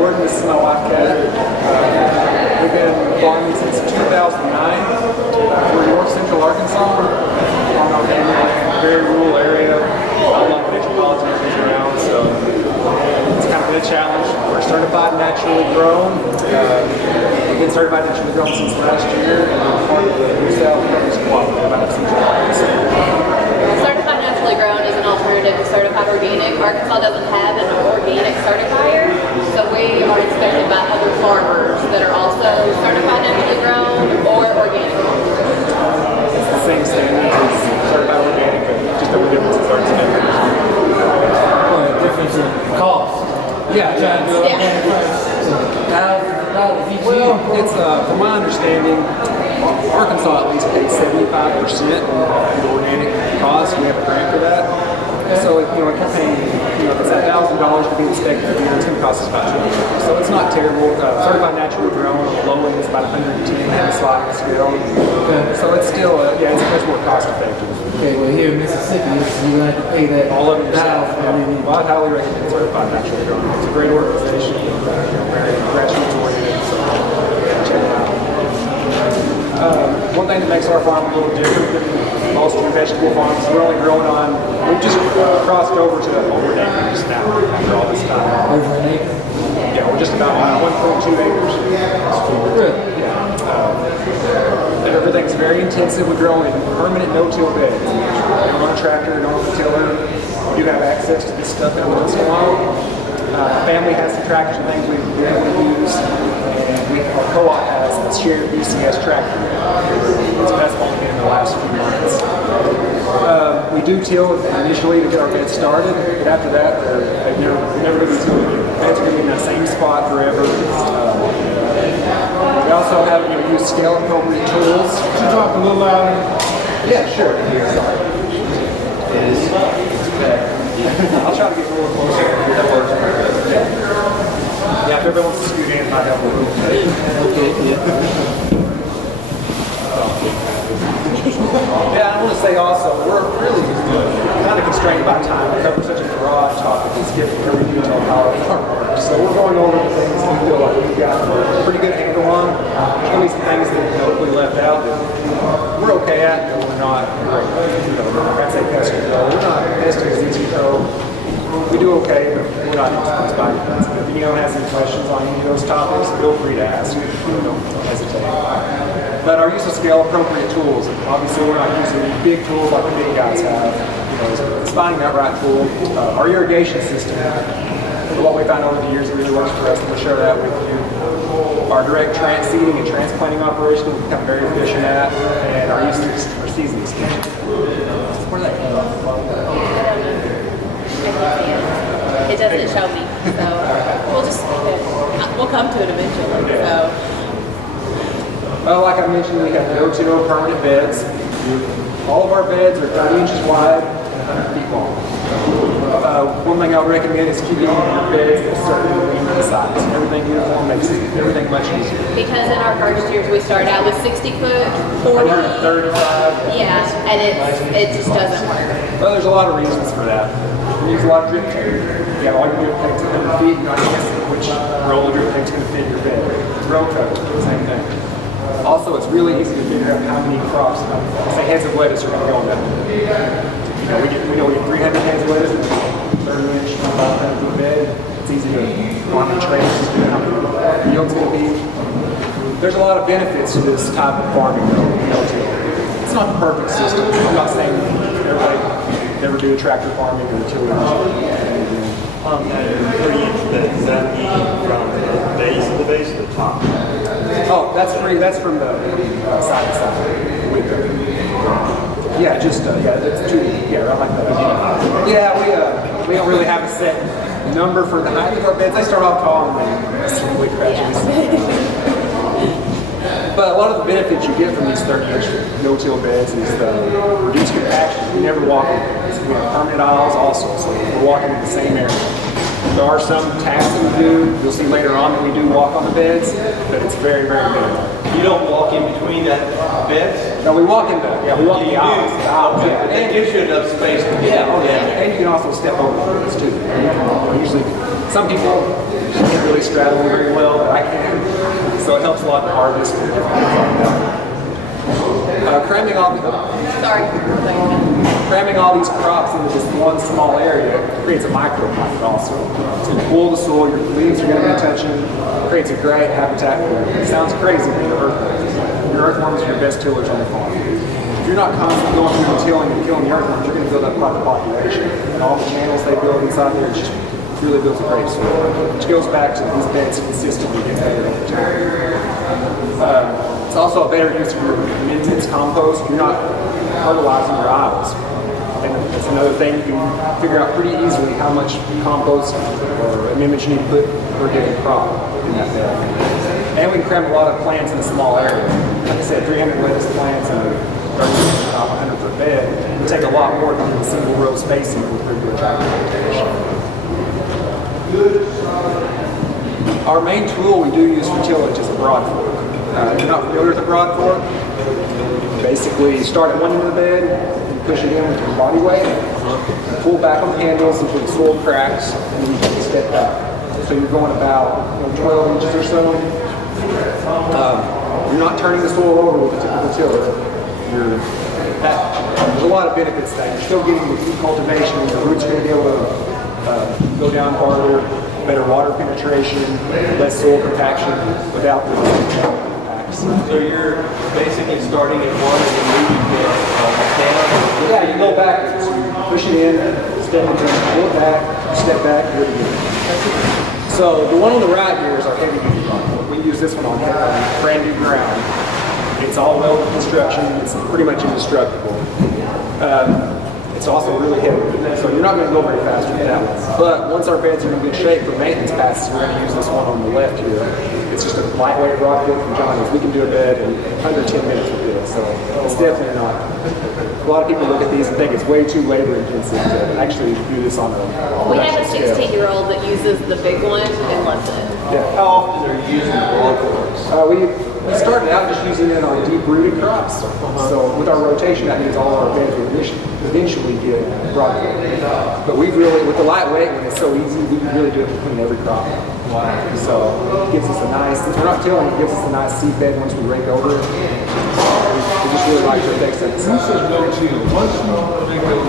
Jordan. This is my wife, Kat. We've been farming since 2009. We're North Central Arkansas. On our family land, very rural area. A lot of metropolitan areas around, so it's kind of been a challenge. We're certified naturally grown. We've been certified naturally grown since last year, and we're part of the South Produce Cooperative out of Central Arkansas. Certified naturally grown is an alternative to certified organic. Arkansas doesn't have an organic certifier, so we are inspected by other farmers that are also certified naturally grown or organic. It's the same standard as certified organic, but just the only difference is our standards. Well, the difference in cost. Yeah. Well, it's from my understanding, Arkansas at least pays 75% of the organic cost. We have a grant for that. So if you're paying, if it's $1,000 to be inspected a year, it's going to cost us about $20. So it's not terrible. Certified naturally grown, the low end is about 110, have a sliding scale. So it's still, it's much more cost effective. Okay, well here in Mississippi, you have to pay that all of it yourself. Well, I highly recommend certified naturally grown. It's a great organization, very grassroots oriented. So check it out. One thing that makes our farm a little different than most of your vegetable farms is we're only growing on, we've just crossed over to over an acre just now after all this time. Over an acre? Yeah, we're just about 1.2 acres. Good. Yeah. Everything's very intensive. We grow in permanent no-till beds. We don't run a tractor, don't have a tiller. We do have access to this stuff every once in a while. Family has some tractors and things we've been able to use. Our co-op has a shared UCS tractor. So that's only been in the last few months. We do till initially to get our beds started, but after that, they're never going to be tilled. Beds are going to be in that same spot forever. We also have use scale appropriate tools. Could you talk a little louder? Yeah, sure. Sorry. I'll try to get a little closer. That works. Yeah, if everyone wants to scoot in, might help a little bit. Okay, yeah, I want to say also, we're really kind of constrained by time. We cover such a broad topic. It's different for every detail of how our farm works. So we're going over the things we feel like we've got a pretty good handle on. There's going to be some things that hopefully left out that we're okay at, but we're not great. I'd say pest control. We're not pest disease control. We do okay, but we're not experts by any means. If anyone has any questions on any of those topics, feel free to ask. Don't hesitate. But our use of scale appropriate tools, obviously we're not using big tools like the big guys have. It's finding that right tool. Our irrigation system, what we found over the years really works for us, and we'll share that with you. Our direct seeding and transplanting operation we've become very efficient at, and our use for season extension. Where did that come from? It doesn't show me, so we'll come to it eventually. So. Well, like I mentioned, we have no-till permanent beds. All of our beds are 30 inches wide and 100 feet long. One thing I would recommend is keeping your beds a certain size. Everything uniform makes everything much easier. Because in our first years we started out with 60 foot, 40, 35. Yeah, and it just doesn't work. Well, there's a lot of reasons for that. We use a lot of drip tape. You got all your drip tape's 100 feet, you're not guessing which roll of drip tape's going to fit your bed. Row cover, same thing. Also, it's really easy to figure out how many crops, say heads of lettuce, are going to go in that. We know we get 300 heads of lettuce, 30 inch, 500 foot bed. It's easy to farm and trade, just figure out how many the yield's going to be. There's a lot of benefits to this type of farming, though. It's not the perfect system. I'm not saying everybody never do a tractor farming or tillage. On that 30-inch bed, does that mean from the base of the base to the top? Oh, that's from the side to side. Yeah, just it's two. Yeah, I like that. Yeah, we don't really have a set number for the height of our beds. They start off tall and then slowly gradually. But a lot of the benefits you get from these 30-inch no-till beds is the reduced compaction. You never walk in. We have permanent aisles also, so we're walking in the same area. There are some tasks that we do. You'll see later on that we do walk on the beds, but it's very, very minimal. You don't walk in between that beds? No, we walk in the aisles. And it gives you enough space to get in. And you can also step over the beds too. Usually Some people can't really straddle them very well, but I can. So it helps a lot to harvest and different things like that. Cramming all these crops into this one small area creates a microclimate also. So you cool the soil, your leaves are going to be touching, creates a great habitat for it. It sounds crazy, but your earthworms. Your earthworms are your best tillers on the farm. If you're not constantly going through and tilling and killing the earthworms, you're going to build up quite the population. And all the channels they build inside there, it just really builds a great soil. Which goes back to these beds consistently get better over time. It's also a better use of your amendments compost. You're not fertilizing your aisles. And it's another thing you can figure out pretty easily how much compost or amendments you need to put per given crop in that bed. And we can cram a lot of plants in a small area. Like I said, 300 lettuce plants and 100 foot bed. It would take a lot more than a single row spacing with regular tractor rotation. Our main tool we do use for tillage is a broad fork. If you're not familiar with a broad fork, basically you start at one end of the bed, you push it in with your body weight, pull back on the handles until the soil cracks, and then you take a step back. So you're going about 12 inches or so. You're not turning the soil over with a typical tiller. There's a lot of benefits to that. You're still getting the deep cultivation, the roots are going to be able to go down farther, better water penetration, less soil compaction without the impacts. So you're basically starting at one and then moving down. Yeah, you go backwards. You push it in, step into it, pull it back, step back, do it again. So the one on the right here is our heavy duty pump. We use this one on brand new ground. It's all welded construction. It's pretty much indestructible. It's also really heavy, so you're not going to go very fast with that one. But once our beds are in good shape for maintenance passes, we're going to use this one on the left here. It's just a lightweight broad fork from Johnny's. We can do a bed in under 10 minutes with this, so it's definitely not. A lot of people look at these and think it's way too labor intensive to actually do this on a We have a production scale. 16-year-old that uses the big one and loves it. Yeah. How often are you using the broad forks? We started out just using it on deep-rooted crops. So with our rotation, that means all our beds will eventually get broad fork. But we've really, with the lightweight, when it's so easy, we can really do it between every crop. Wow. So it gives us a nice, since we're not tilling, it gives us a nice seed bed once we rake over it. We just really like to fix it. You said no till. Once you make those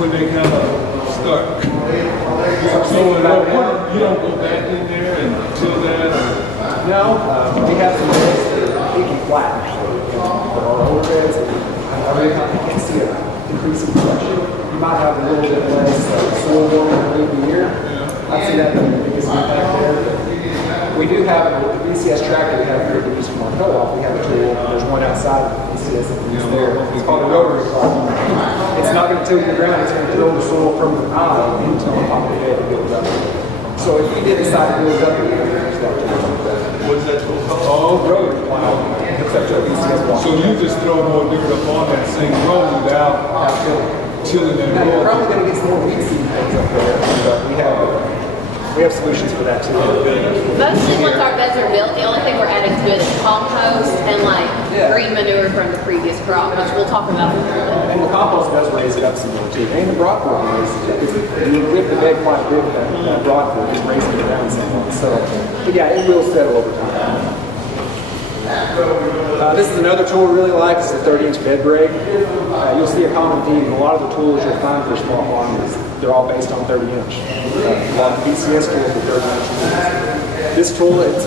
when they kind of start. So you don't go back in there and till that? No, we have some beds that are peaky flat actually. Our older beds, I really can't see an increase in production. You might have a little bit less soil warming early in the year. I'd say that being the biggest impact there. We do have, with the BCS tractor we have here to use from our co-op, we have a tool, there's one outside of the BCS that we use there. It's called a rotary plow. It's not going to till the ground, it's going to drill the soil from the aisle into the top of the bed and build it up. So if we did decide to build it up, we can use that tool. What's that tool called? Oh, rotary plow. Hooks up to a BCS block. So you just throw more dirt up on that same road without tilling that Now, you're road. probably going to get some more weed seed things up there, but we have solutions for that too. Mostly once our beds are built, the only thing we're adding to it is compost and like green manure from the previous crop, which we'll talk about in a little bit. And the compost does raise it up some more too. And the broad fork raises it up. You lift the bed quite a bit, that broad fork is raising it around somewhat. So, but yeah, it will settle over time. This is another tool we really like. This is a 30-inch bed brake. You'll see a common theme. A lot of the tools you'll find for small farmers, they're all based on 30-inch. A lot of BCS tools are 30-inch tools. This tool, it's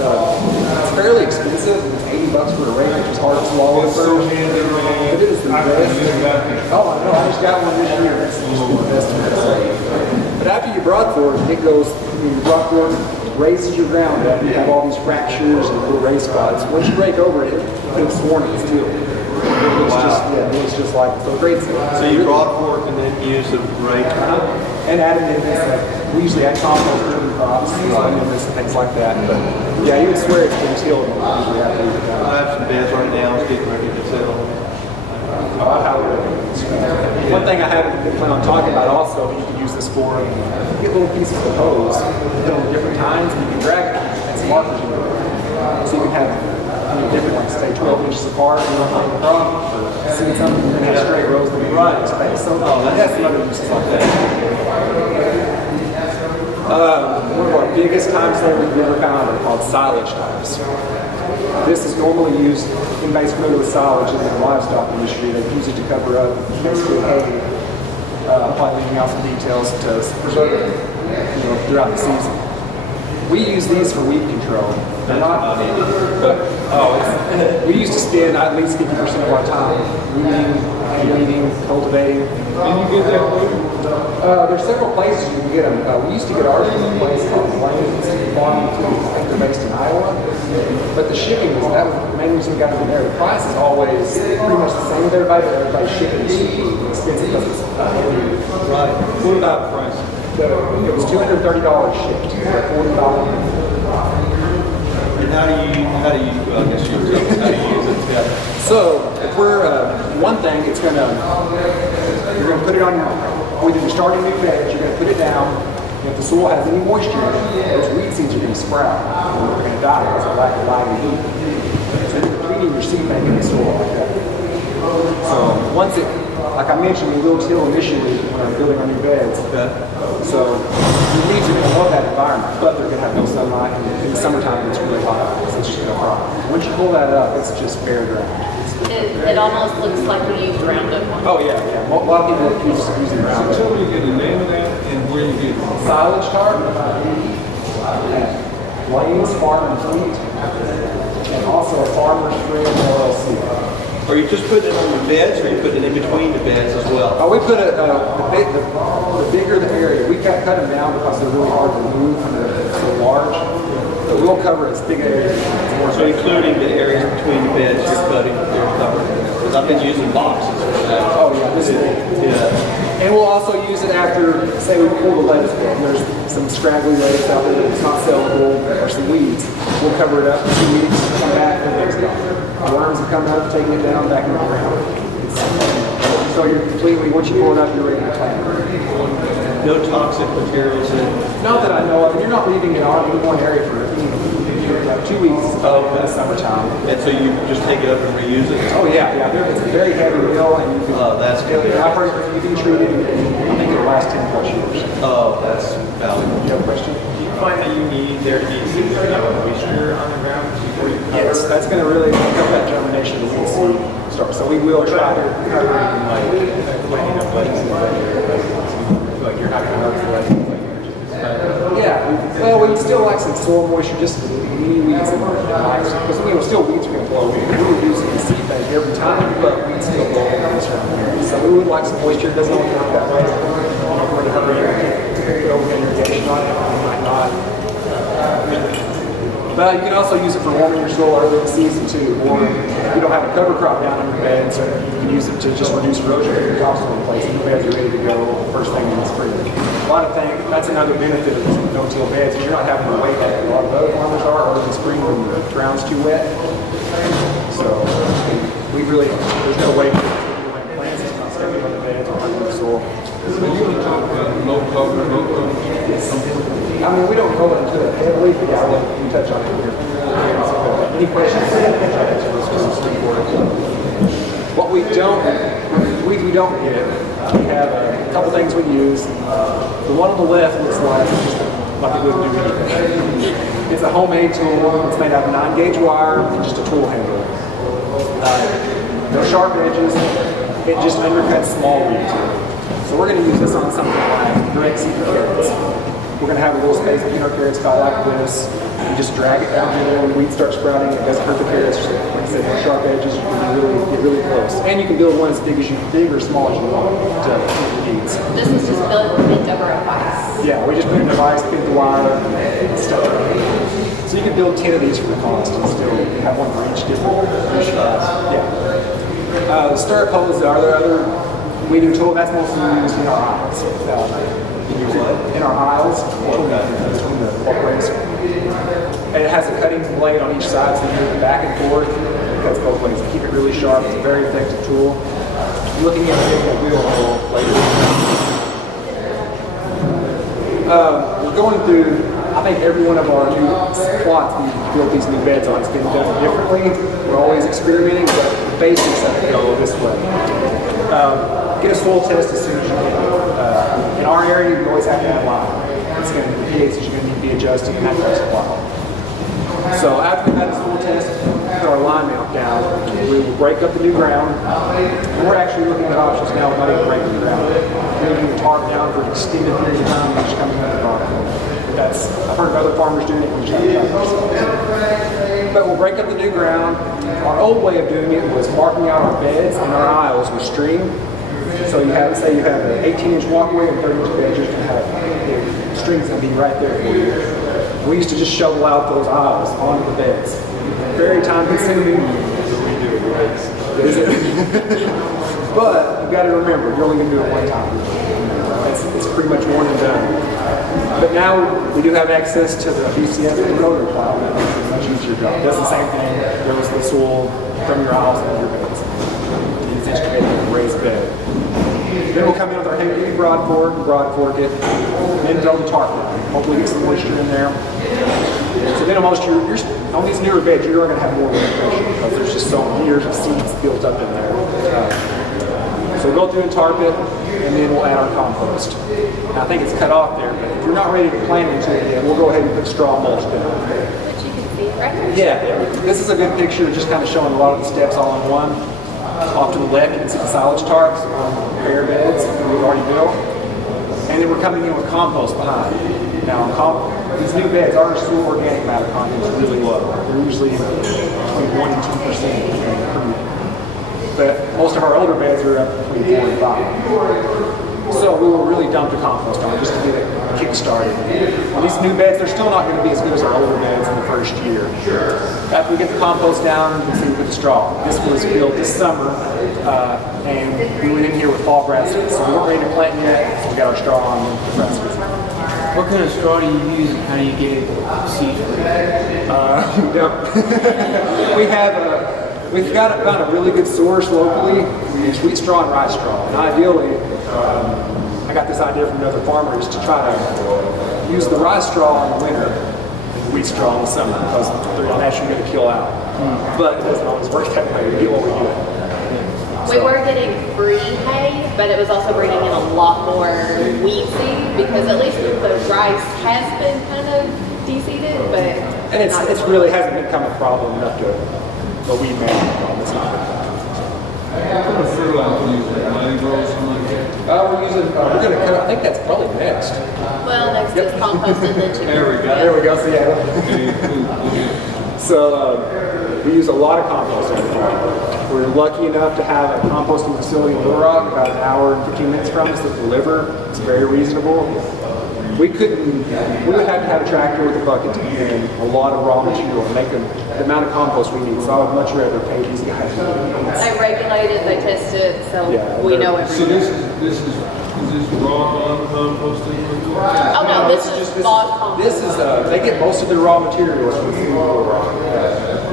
fairly expensive. It's $80 for a rake, which is hard to swallow at first. But it is the best. Oh, I know. I just got one this year. It's just the best in this. But after you broad fork, it goes, your broad fork raises your ground up. You have all these fractures and little raised spots. Once you rake over it, it's warnings too. It looks just like it. So great. So you broad fork and then use a rake. And add amendments. We usually add compost to the crops, amendments and things like that. But yeah, you would swear it's been tilled. Usually after you I have some beds right now. It's getting ready to settle. One thing I haven't been planning on talking about also, you can use this for, you get little pieces of hose, put on different tines, and you can drag it and some markers in it. So you can have different ones, say 12 inches apart, on the crop, or See some of them have straight rows that are right in space. So that's some other uses like that. One of our biggest types that we've ever found are called silage types. This is normally used in basically with silage in the livestock industry. They use it to cover up basically hay, probably leaving out some details to preserve it, throughout the season. We use these for weed control. They're not. We used to spend at least 50% of our time weeding, cultivating. Can you get that wood? There's several places you can get them. We used to get ours from a place called Lane's Farm. I think they're based in Iowa. But the shipping that was the main reason we got them there. The price is always pretty much the same with everybody, but everybody's shipping is expensive because it's Right. What about price? it was $230 shipped for $40. And how do you, I guess you tell us how to use it? Yeah. So if we're one thing, you're gonna put it on your. When you're starting new beds, you're gonna put it down. If the soil has any moisture, those weed seeds are gonna sprout. And they're gonna die because of lack of light and heat. So you're cleaning your seed bank in the soil like that. So once it, like I mentioned, we will till initially when I'm building our new beds. Okay. So the weeds are going to love that environment, but they're going to have no sunlight. And in the summertime, it's really hot, so it's just going to fry. Once you pull that up, it's just bare ground. It almost looks like we used Roundup. Oh yeah, yeah. A lot of people use using So Roundup. tell me again the name of that and where you get it. Silage tarp at Lane's Farm and Fleet, and also a Farmer's Freedom LLC. Are you just putting it on the beds, or are you putting it in between the beds as well? We put the bigger the area. We cut them down because they're really hard to move and they're so large. But we'll cover as big areas as more. So including the areas between the beds you're cutting, you're covering. Because I've been using boxes for that. Oh yeah, this is big. Yeah. And we'll also use it after, say we pull the lettuce bed and there's some scraggly lettuce out there that's not sellable or some weeds. We'll cover it up, 2 weeks, come back, and it's gone. The worms have come up, taking it down, back in the ground. So you're completely, once you pull it up, you're ready to plant. No toxic materials in. Not that I know of, and you're not leaving it on in one area for like 2 weeks in the summertime. And so you just take it up and reuse it? Oh yeah, yeah. It's a very heavy mill, and you can. Oh, that's good. I've heard you can treat it, and I think it'll last 10+ years. Oh, that's valuable. No question. Do you find that you need there to be some sort of moisture on the ground before you cover? Yes, that's going to really help that germination of the weed seed start. So we will try to cover it in like Planting of lettuce and like you're not going to harvest lettuce. yeah. Well, we still like some soil moisture, just any weeds and lice, because still weeds are going to blow in. We reduce the seed bank every time, but weeds still blow in this around here. So we would like some moisture. It doesn't always work that way. If we're in a hurry, put over irrigation on it, we might not. But you can also use it for warming your soil early in the season too, or if you don't have a cover crop down on your bed, so you can use it to just reduce erosion in your topsoil in place, and your beds are ready to go first thing in the spring. A lot of things, that's another benefit of these no-till beds, is you're not having to wait like a lot of other farmers are early in the spring when the ground's too wet. So we really, there's no way to plants, it's not stepping on the beds or under the soil. So you were talking about low cover, low cover. I mean, we don't go into it heavily, but yeah, we can touch on it here. Any questions? What we don't get, we have a couple things we use. The one on the left looks like it wouldn't do anything. It's a homemade tool. It's made out of 9-gauge wire and just a tool handle. No sharp edges. It just undercuts small weeds. So we're going to use this on something like direct seed carrots. We're going to have a little space between our carrots about like this. You just drag it down here when the weeds start sprouting. It doesn't hurt the carrots. Like I said, no sharp edges. You can get really close. And you can build one as big or small as you want to meet your needs. This is just built over a vise. Yeah, we just put in the vise, pin the wire, and stuff. So you can build 10 of these for the cost and still have one for each different size. Yeah. The stirrup hole is the other weeding tool. That's mostly used in our aisles. In our aisles, between the walkways. And it has a cutting blade on each side, so you move it back and forth. It cuts both ways. Keep it really sharp. It's a very effective tool. Looking at the wheel hole later. We're going through I think every one of our new plots we built these new beds on has been done differently. We're always experimenting, but the basics of it go this way. Get a soil test as soon as you can. In our area, you always have to have lime. It's going to be pH is going to need to be adjusted, and that takes a while. So after we've had the soil test, put our lime out down, we will break up the new ground. And we're actually looking at options now of not even breaking the ground. We're leaving the tarp down for an extended period of time and just coming up the bottom. I've heard of other farmers doing it, we just haven't done it ourselves. But we'll break up the new ground. Our old way of doing it was marking out our beds and our aisles with string. So you have, say you have an 18-inch walkway and 30-inch bed, you're going to have the strings going to be right there for you. We used to just shovel out those aisles onto the beds. Very time consuming. Is it? But you've got to remember, you're only going to do it one time. It's pretty much one and done. But now we do have access to the BCF and the rotary plow. That makes it a much easier job. It does the same thing. Goes the soil from your aisles into your beds. It's excavated with a raised bed. Then we'll come in with our heavy broad fork it, and then throw the tarp down. Hopefully get some moisture in there. So then almost on these newer beds, you're going to have more wind pressure because there's just so many years of seeds built up in there. So we'll go through and tarp it, and then we'll add our compost. Now, I think it's cut off there, but if you're not ready to plant into it yet, we'll go ahead and put straw mulch down. Which you can see right Yeah, this is a good picture, just kind of showing a lot of the steps all in one. Off to the left, you can see the silage tarps on bare beds that we've already built. And then we're coming in with compost behind. Now, these new beds, our soil organic matter content is really low. They're usually between 1 and 2%. But most of our older beds are up between 4 and 5. So we will really dump the compost on just to get it kick-started. On these new beds, they're still not going to be as good as our older beds in the first year. After we get the compost down, you can see we put the straw. This was built this summer, and we went in here with fall grass seeds. So we weren't ready to plant yet, so we got our straw on the grass seeds. What kind of straw do you use and how do you get it seed We've got a really good source locally. We use wheat straw and rye straw. And ideally, I got this idea from another farmer is to try to use the rye straw in the winter and the wheat straw in the summer because they're naturally going to kill out. But it doesn't always work that way. We get what we get. We were getting free hay, but it was also bringing in a lot more weed seed because at least the rice has been kind of de-seeded, but And it's really hasn't become a problem enough to a weed management problem. It's not. What kind of fertilizer do you use? Mighty Rose, something like that? We're going to cut. I think that's probably next. well, next is compost and then chicken. There we go. There we go. So yeah. Okay, cool. So we use a lot of compost on the farm. We're lucky enough to have a composting facility in Little Rock, about an hour and 15 minutes from us that deliver. It's very reasonable. We would have to have a tractor with a bucket and a lot of raw material to make the amount of compost we need. So I would much rather pay these guys. They regulate it, they test it, so Yeah, we know So everything. this is raw composting? Oh no, this is log compost. This is they get most of their raw materials from Little Rock.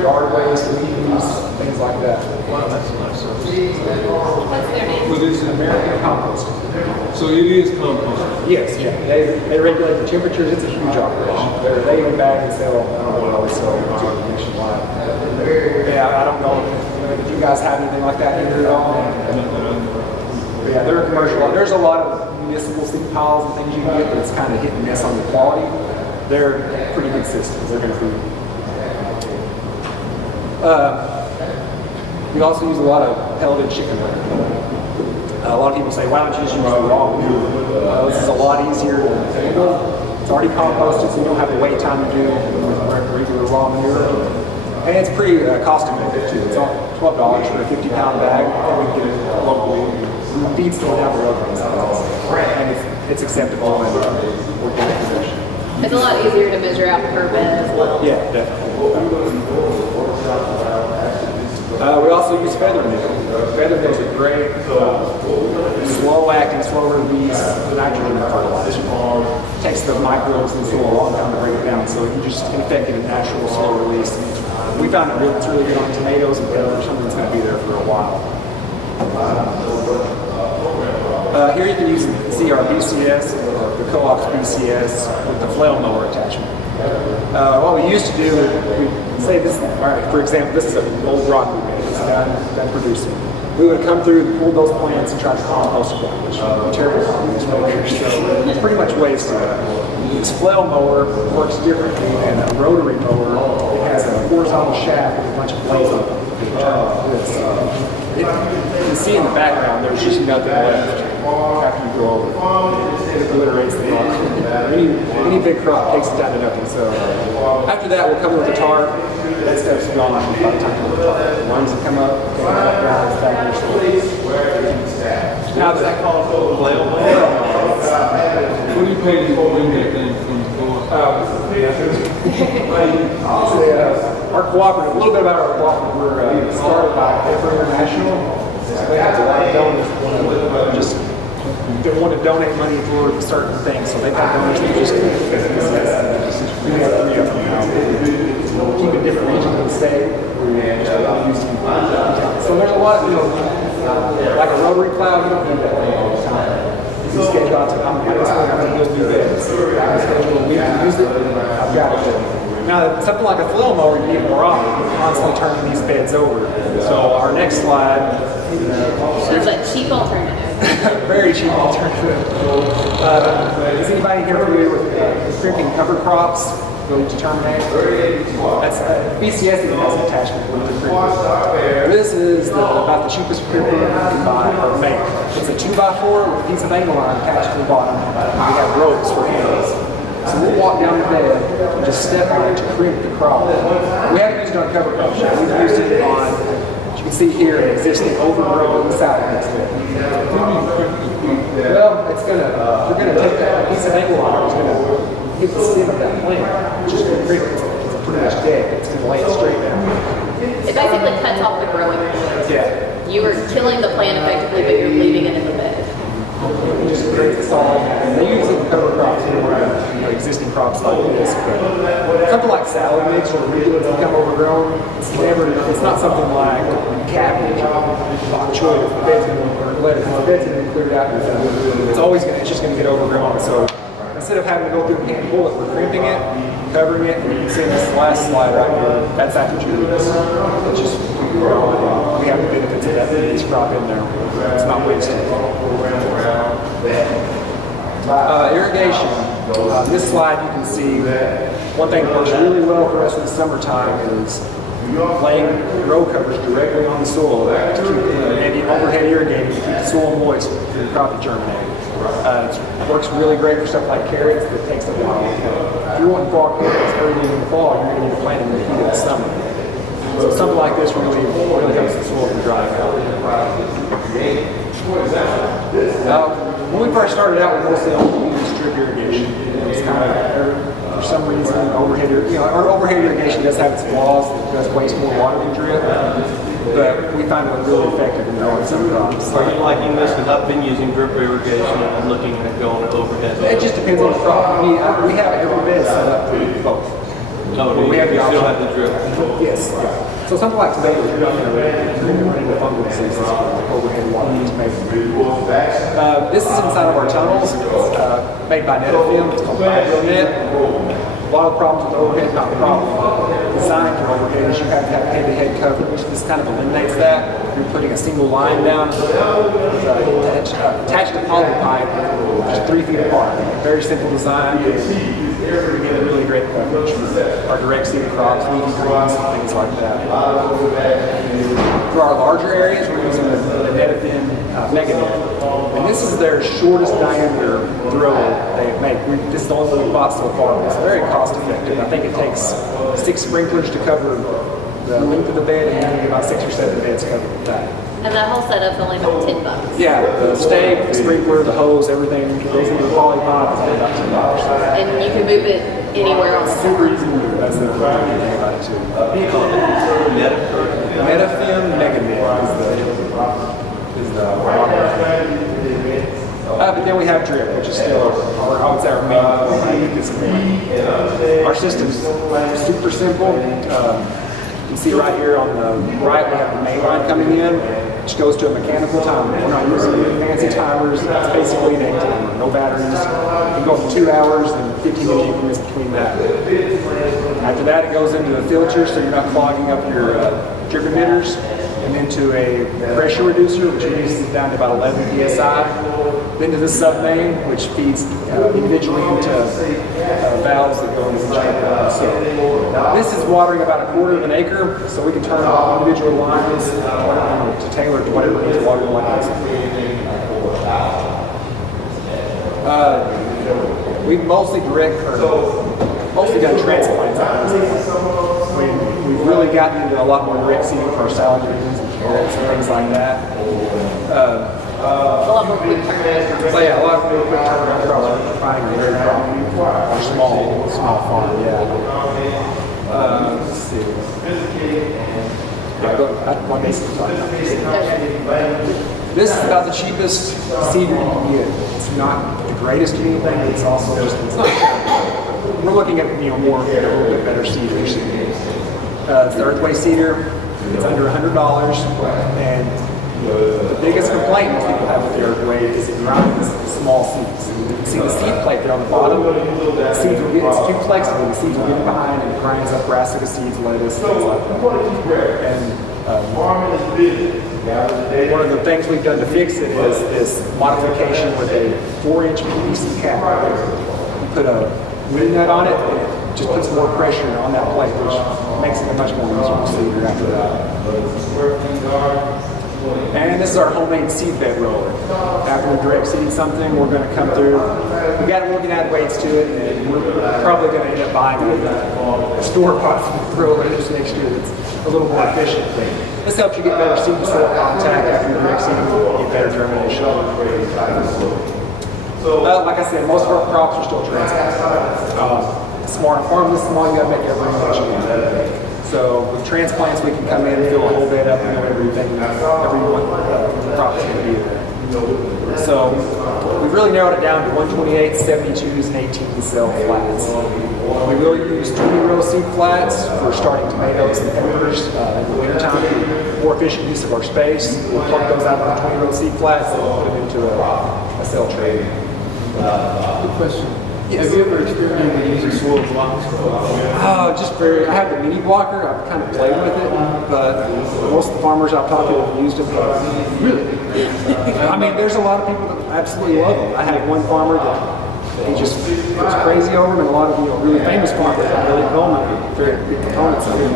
Yard waste, leaves, things like that. Wow, that's a nice service. What's their name? But is it American compost. So it is composting? Yes, yeah. They regulate the temperatures. It's a huge operation. They even bag and sell. I don't know what they sell nationwide. Yeah, I don't know if you guys have anything like that here at all. But yeah, they're a commercial. There's a lot of municipal seed piles and things you can get, but it's kind of hit and miss on the quality. They're pretty good systems. They're going to feed. We also use a lot of pelleted chicken litter. A lot of people say, why don't you just use the raw manure? This is a lot easier to handle. It's already composted, so you don't have to wait time to do regular raw manure. And it's pretty cost effective too. It's $12 for a 50-pound bag. We can get it locally. The feed store down the road from us. And it's acceptable in organic production. It's a lot easier to measure out per bed as well. Yeah, definitely. We also use feather meal. Feather meal is a great, slow-acting, slow-release nitrogen fertilizer. It takes the microbes in the soil a long time to break it down, so you just in effect get a natural slow release. We found it's really good on tomatoes and peppers. Something that's going to be there for a while. Here you can see our BCS, or the co-op's BCS, with the flail mower attachment. What we used to do, we say this, all right, for example, this is an old rock we made, it's done producing. We would come through and pull those plants and try to compost them, which is terrible compost failure, so it's pretty much wasted. This flail mower works differently than a rotary mower. It has a horizontal shaft with a bunch of blades on it. You can see in the background there's just nothing left after you go over. It obliterates the rock. Any big crop takes it down to nothing. So after that, we'll come with the tarp. That stuff's gone by the time we the tarp. The ones that come up, they come back down, it's back in your store. Now that calls flail mower. What do you pay to bring that thing from the store? Our cooperative, a little bit about our cooperative, we're started by Five Acre International. So they have a lot of donors that want to donate money for certain things. So they've got donors that just we have 3 of them now. We'll keep in different regions of the state. So there's a lot, like a rotary plow, you don't need that thing all the time. You schedule out to, I'm going to build new beds. I schedule a week to use it, I've got it. Now, something like a flail mower, you need more often. You're constantly turning these beds over. So our next slide. So it's a cheap alternative. Very cheap alternative. Is anybody here familiar with crimping cover crops? Go to terminate. That's BCS even has an attachment with the crimper. This is about the cheapest crimper you can buy or make. It's a 2x4 with a piece of angle line attached to the bottom. We have ropes for handles. So we'll walk down the bed and just step on it to crimp the crop. We haven't used it on cover crops yet. We've used it on, as you can see here, an existing overgrown salad mix bed. Well, we're gonna take that piece of angle line, it's gonna hit the stem of that plant, which is gonna crimp it. It's pretty much dead. It's gonna lay it straight down. It basically cuts off the growing roots. Yeah. You are killing the plant effectively, but you're leaving it in the bed. It just creates a solid. They use it in cover crops or existing crops like this. But something like salad mix or arugula that become overgrown, it's not something like cabbage or bok choy. If the bed's going to be cleared out, it's just going to get overgrown. So instead of having to go through and hand pull it, we're crimping it, covering it, and you can see in this last slide right here, that's after Julius. It's just, we have the benefits of that this crop in there. It's not wasted. Irrigation. This slide you can see one thing that works really well for us in the summertime is laying row covers directly on the soil to keep maybe overhead irrigating to keep the soil moist for the crop to germinate. It works really great for stuff like carrots that takes a while. If you're wanting fall carrots early in the fall, you're going to need to plant them in the heat of the summer. So something like this really helps the soil from drying out. When we first started out, we mostly only used drip irrigation. It was kind of, for some reason, our overhead irrigation does have its flaws. It does waste more water than drip. But we find it really effective in growing some crops. Are you liking this? Because I've been using drip irrigation and looking at going overhead. It just depends on the crop. We have every bed set up for both. Oh, we have the still option. have the drip. Yes. So something like tomatoes, you're not going to run into fungal diseases like overhead water tomatoes. This is inside of our tunnels. It's made by Netafim. It's called biennial. A lot of problems with overhead, not the problem. Design for overhead is you have to have head-to-head coverage. This kind of eliminates that. You're putting a single line down, attached to poly pipe, just 3 feet apart. Very simple design. We get a really great coverage for our direct seed crops, leafy greens, things like that. For our larger areas, we're using the Netafim MSAN. And this is their shortest diameter drill they make. This is the only one we've bought so far. It's very cost effective. I think it takes 6 sprinklers to cover the length of the bed, and then about 6 or 7 beds covered with that. And that whole setup's only about $10. Yeah, the stake, the sprinkler, the hose, everything goes into the poly pipe. It's only about $10. And you can move it anywhere on the farm. Super easy to move. That's the thing about it too. Netafim MSAN is the but then we have drip, which is still our main at this point. Our system's super simple. You can see right here on the right we have the main line coming in. which goes to a mechanical timer. We're not using any fancy timers. It's basically an egg timer, no batteries. You can go up to 2 hours and 15-minute increments between that. After that, it goes into the filter, so you're not clogging up your drip emitters, and into a pressure reducer, which reduces it down to about 11 psi. Then to the sub-main, which feeds individually into valves that go into the chamber. So this is watering about 1/4 of an acre, so we can turn on individual lines to tailor to whatever needs water lines. We've mostly mostly done transplants on this. We've really gotten into a lot more direct seeding for our salad greens and carrots and things like that. A lot more quick turnaround. So yeah, a lot of people quick turnaround across our finding a very profitable or small farm, yeah. Let's see. Yeah, I'm basically talking about this. This is about the cheapest seeder you can get. It's not the greatest of anything, but it's also just, it's not terrible. We're looking at, more, a little bit better seeders. It's the Earthway seeder. It's under $100, and the biggest complaint most people have with the Earthway is it grinds small seeds. You see the seed plate there on the bottom? The seeds will get, it's too flexible, the seeds will get behind and it grinds up brassica seeds, lettuce, things like that. And one of the things we've done to fix it is this modification with a 4-inch PVC cap. You put a wing nut on it, and it just puts more pressure on that plate, which makes it a much more usable seeder after that. And this is our homemade seed bed roller. After we direct seed something, we're going to come through. We're going to add weights to it, and we're probably going to end up buying a store-bought roller this next year that's a little more efficient. This helps you get better seed to soil contact after you direct seed, get better germination. Like I said, most of our crops are still transplants. Smart farm this small, you got to make every inch you can. So with transplants, we can come in and fill a whole bed up and know everything, everyone crop is going to be there. So we've really narrowed it down to 128, 72s, and 18 cell flats. We will use 20-row seed flats for starting tomatoes and peppers in the wintertime. More efficient use of our space. We'll pluck those out of our 20-row seed flats and put them into a cell tray. Good question. Yes. Have you ever experimented with using soil blocks? I have the mini blocker. I've kind of played with it, but most of the farmers I've talked to have used them. Really? I mean, there's a lot of people that absolutely love them. I had one farmer that he just was crazy over them, and a lot of really famous farmers like Billy Coleman, very big proponents of it.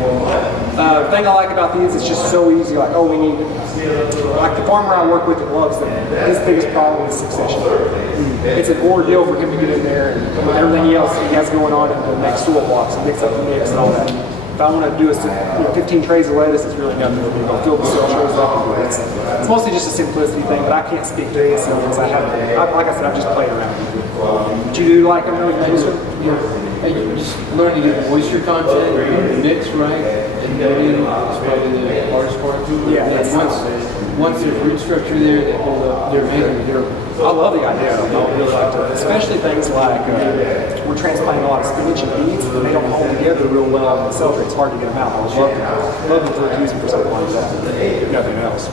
The thing I like about these is just so easy. Like, we need like the farmer I work with that loves them. His biggest problem is succession. It's an ordeal for him to get in there and everything else he has going on and to make soil blocks and mix up the mix and all that. If I want to do 15 trays of lettuce, it's really nothing for me. I'll fill the cell trays up. It's mostly just a simplicity thing, but I can't speak to it, so like I said, I've just played around with it. Did you do like a really moisture? Hey, you just learn to get moisture content, mix right, and building is probably the hardest part. Yeah. And once there's root structure there, they hold up. They're amazing. I love the idea. I really like it, especially things like we're transplanting a lot of spinach and beets, and they don't hold together real well in the cell tray. It's hard to get them out. I love them for using for something like that. If nothing else.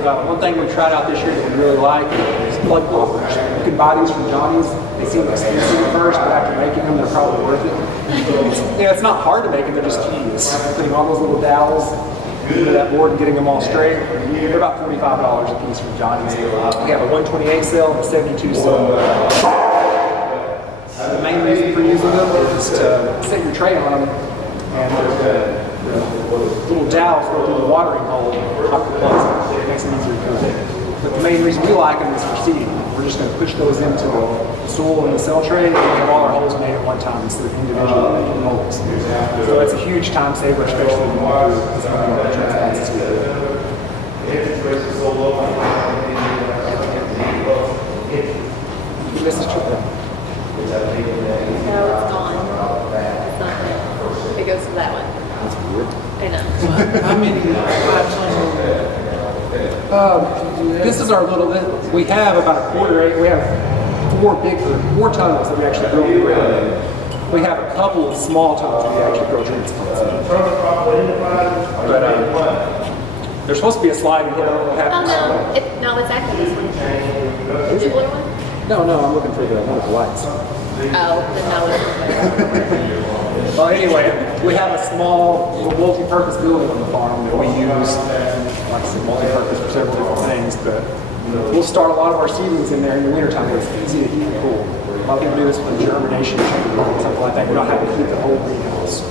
One thing we tried out this year that we really like is plug poppers. You can buy these from Johnny's. They seem expensive at first, but after making them, they're probably worth it. It's not hard to make them, they're just tedious. Putting all those little dowels into that board and getting them all straight. They're about $45 a piece from Johnny's. We have a 128 cell and a 72 cell. The main reason for using them is to set your tray on them, and the little dowels go through the watering hole off the plug. It makes them easier to cook. But the main reason we like them is for seeding. We're just going to push those into the soil in the cell tray, and we have all our holes made at one time instead of individual holes. So it's a huge time saver, especially when we're doing transplants as well. This is true. No, it's gone. It's not there. It goes to that one. That's weird. I know. How many flats This is our little bit. We have about a 1/4 acre. We have 4 tunnels that we actually grow in. We have a couple of small tunnels we actually grow transplants in. But There's supposed to be a sliding hill. What Oh, happens? no, it's actually this one. The blue one? No, I'm looking for the one with the lights. Oh, then no. Well, anyway, we have a small multi-purpose building on the farm that we use, like I said, multi-purpose for several different things, but we'll start a lot of our seedlings in there in the wintertime. It's easy to heat and cool. A lot of people do this for germination chamber, something like that. You don't have to heat the whole greenhouse.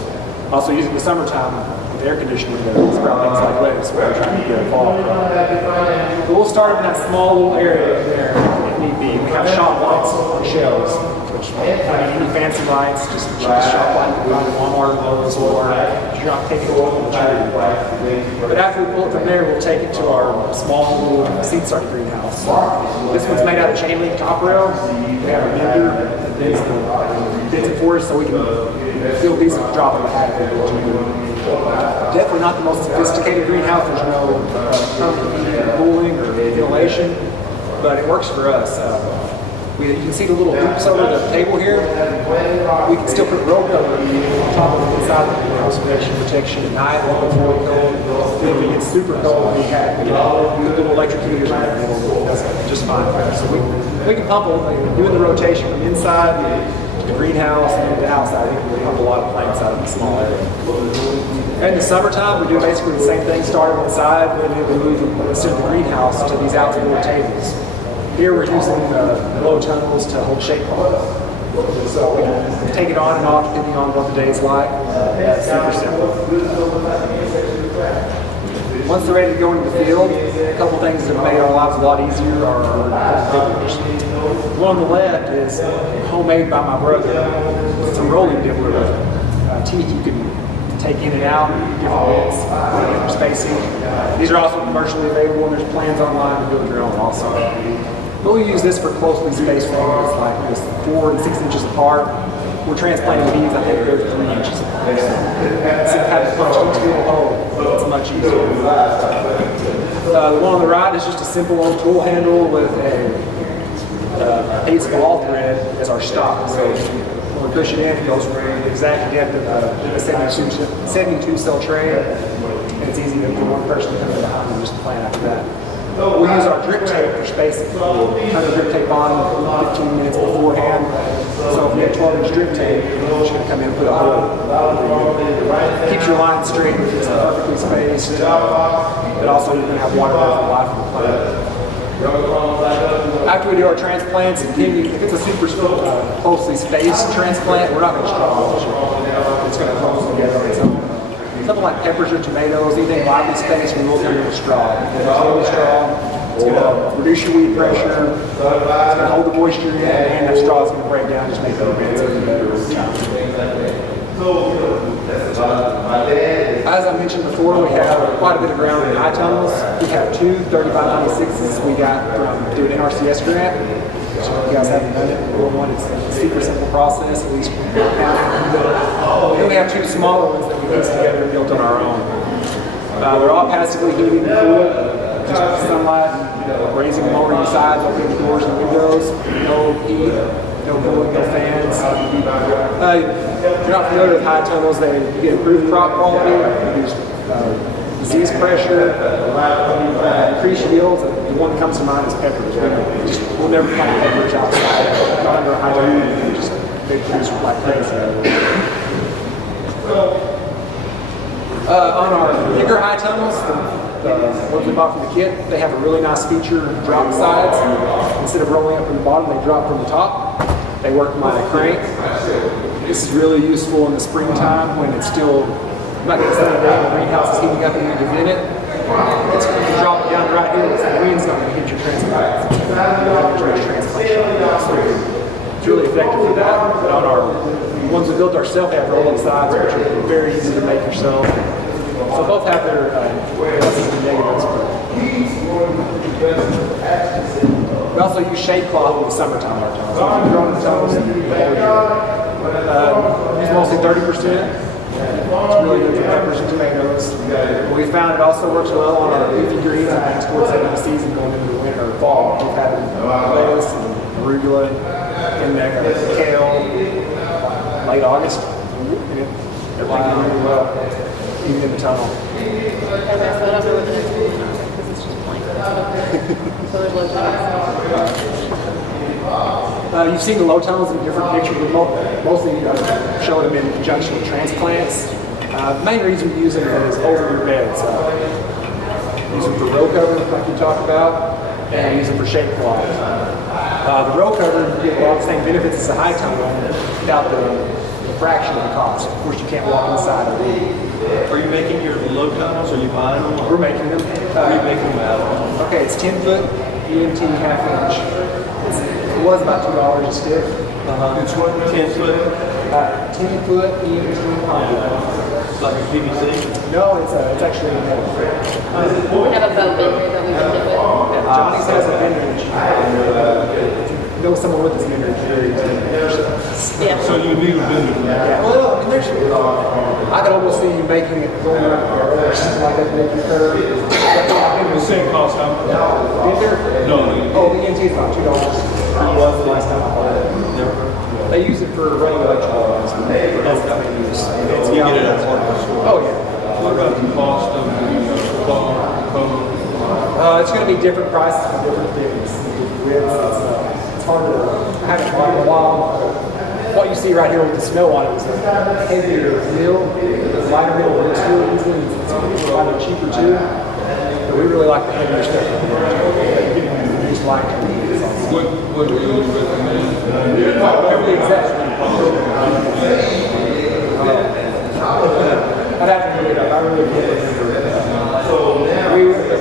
Also, use it in the summertime with air conditioning to sprout things like lettuce when we're trying to get a fall crop. But we'll start in that small little area there if need be. We have shop lights on shelves, which any fancy lights, just shop light you can find at Walmart, Lowe's, or you're not taking it off the tree. But after we pull it from there, we'll take it to our small little seed starting greenhouse. This one's made out of chain link top rail. We have a bender that bends it for us so we can feel decent drop of the hat. Definitely not the most sophisticated greenhouse. There's no cooling or ventilation, but it works for us. You can see the little hoops over the table here. We can still put rope over on top of the inside of the greenhouse for extra protection at night when it's really cold. If it gets super cold, we have little electric heaters in there. That's just fine for us. So we can pump doing the rotation from inside to the greenhouse and the outside. We pump a lot of plants out of a small area. In the summertime, we do basically the same thing, starting inside, and then we move instead of the greenhouse to these outdoor tables. Here we're using blow tunnels to hold shade cloth. So we can take it on and off depending on what the day's like. That's super simple. Once they're ready to go into the field, a couple things that have made our lives a lot easier are dibblers. The one on the left is homemade by my brother. It's a rolling dibbler with teeth you can take in and out, different widths, different spacing. These are also commercially available, and there's plans online to build your own also. But we use this for closely spaced fields, like this 4 to 6 inches apart. We're transplanting beans, I think they're 3 inches apart. Instead of having to punch each little hole, it's much easier. The one on the right is just a simple old tool handle with a piece of ball thread as our stock. So when we push it in, it goes for the exact depth of a 72 cell tray. And it's easy to get one person to come in behind and just plant after that. We use our drip tape for spacing. We cut the drip tape on 15 minutes beforehand. So if you have 12-inch drip tape, you're just going to come in and put a hole. Keeps your line straight, it's perfectly spaced. But also you're going to have water for the life of the plant. After we do our transplants, if it's a super closely spaced transplant, we're not going to straw mulch it. It's going to close together on its own. Something like peppers or tomatoes, anything widely spaced, we will come in with straw. Because it's only straw, it's going to reduce your weed pressure, it's going to hold the moisture in, and that straw is going to break down, just make the beds even better over time. As I mentioned before, we have quite a bit of ground in high tunnels. We have 2 3596s we got from doing an NRCS grant. So if you guys haven't done it, it's a super simple process, at least then we have 2 smaller ones that we pieced together and built on our own. They're all passively heated and cooled, just with sunlight, raising them over inside, opening the doors and windows, no heat, no cooling, no fans. If you're not familiar with high tunnels, they get improved crop quality, reduce disease pressure, increase yields. The one that comes to mind is peppers. We'll never plant peppers outside, not under a high tunnel. They produce like crazy. On our bigger high tunnels, the ones we bought from the kit, they have a really nice feature drop sides. Instead of rolling up from the bottom, they drop from the top. They work by a crank. This is really useful in the springtime when it's still, I'm not going to say the day the greenhouse is heating up and you need to vent it. It's going to drop it down right here. The wind's not going to hit your transplant. It's really effective for that. But on our ones we built ourselves, they have roll-up sides, which are very easy to make yourself. So both have their pluses and negatives. We also use shade cloth in the summertime. So if you're growing the tunnels, use mostly 30%. It's really good for peppers and tomatoes. We found it also works well on our leafy greens and things towards the end of the season going into the winter or fall. We've had lettuce and arugula and kale late August. Everything going really well, even in the tunnel. So there's low tones. You've seen the low tones in different pictures, but mostly show them in conjunction with transplants. The main reason we use them is over your beds. Use them for row cover, like you talked about, and use them for shade cloth. The row cover, you get a lot of the same benefits as the high tone without the fraction of the cost. Of course, you can't walk inside of it. Are you making your low tones? Are you buying them? We're making them. Are you making them out? Okay, it's 10 foot EMT half inch. It was about $2 a stick. It's what? 10 foot? 10 foot EMT concrete. Like a PVC? No, it's actually a metal. We have a boat bender that we can do it. Johnny's has a vintage. If you know someone with this vintage, very Yeah. So you need a vendor for that. yeah. Well, I mean, I could almost see you making it going around or something like that to make your curve. The same cost, how much? Vendor? No. Oh, the EMT is about $2. Was the last time I bought it. They use it for running electrical lines. That's what they use. You get it at horticulture. Oh, yeah. What about the cost of the car, It's going to be different prices for different things, different widths. It's hard to, I haven't bought it in a while. What you see right here with the snow on it is a heavier mill, lighter mill works really easily. It's a lot cheaper too. But we really like the heavier stuff. Use light to me. what do you recommend? Whatever the exact. I'd have to look it up. I really can't.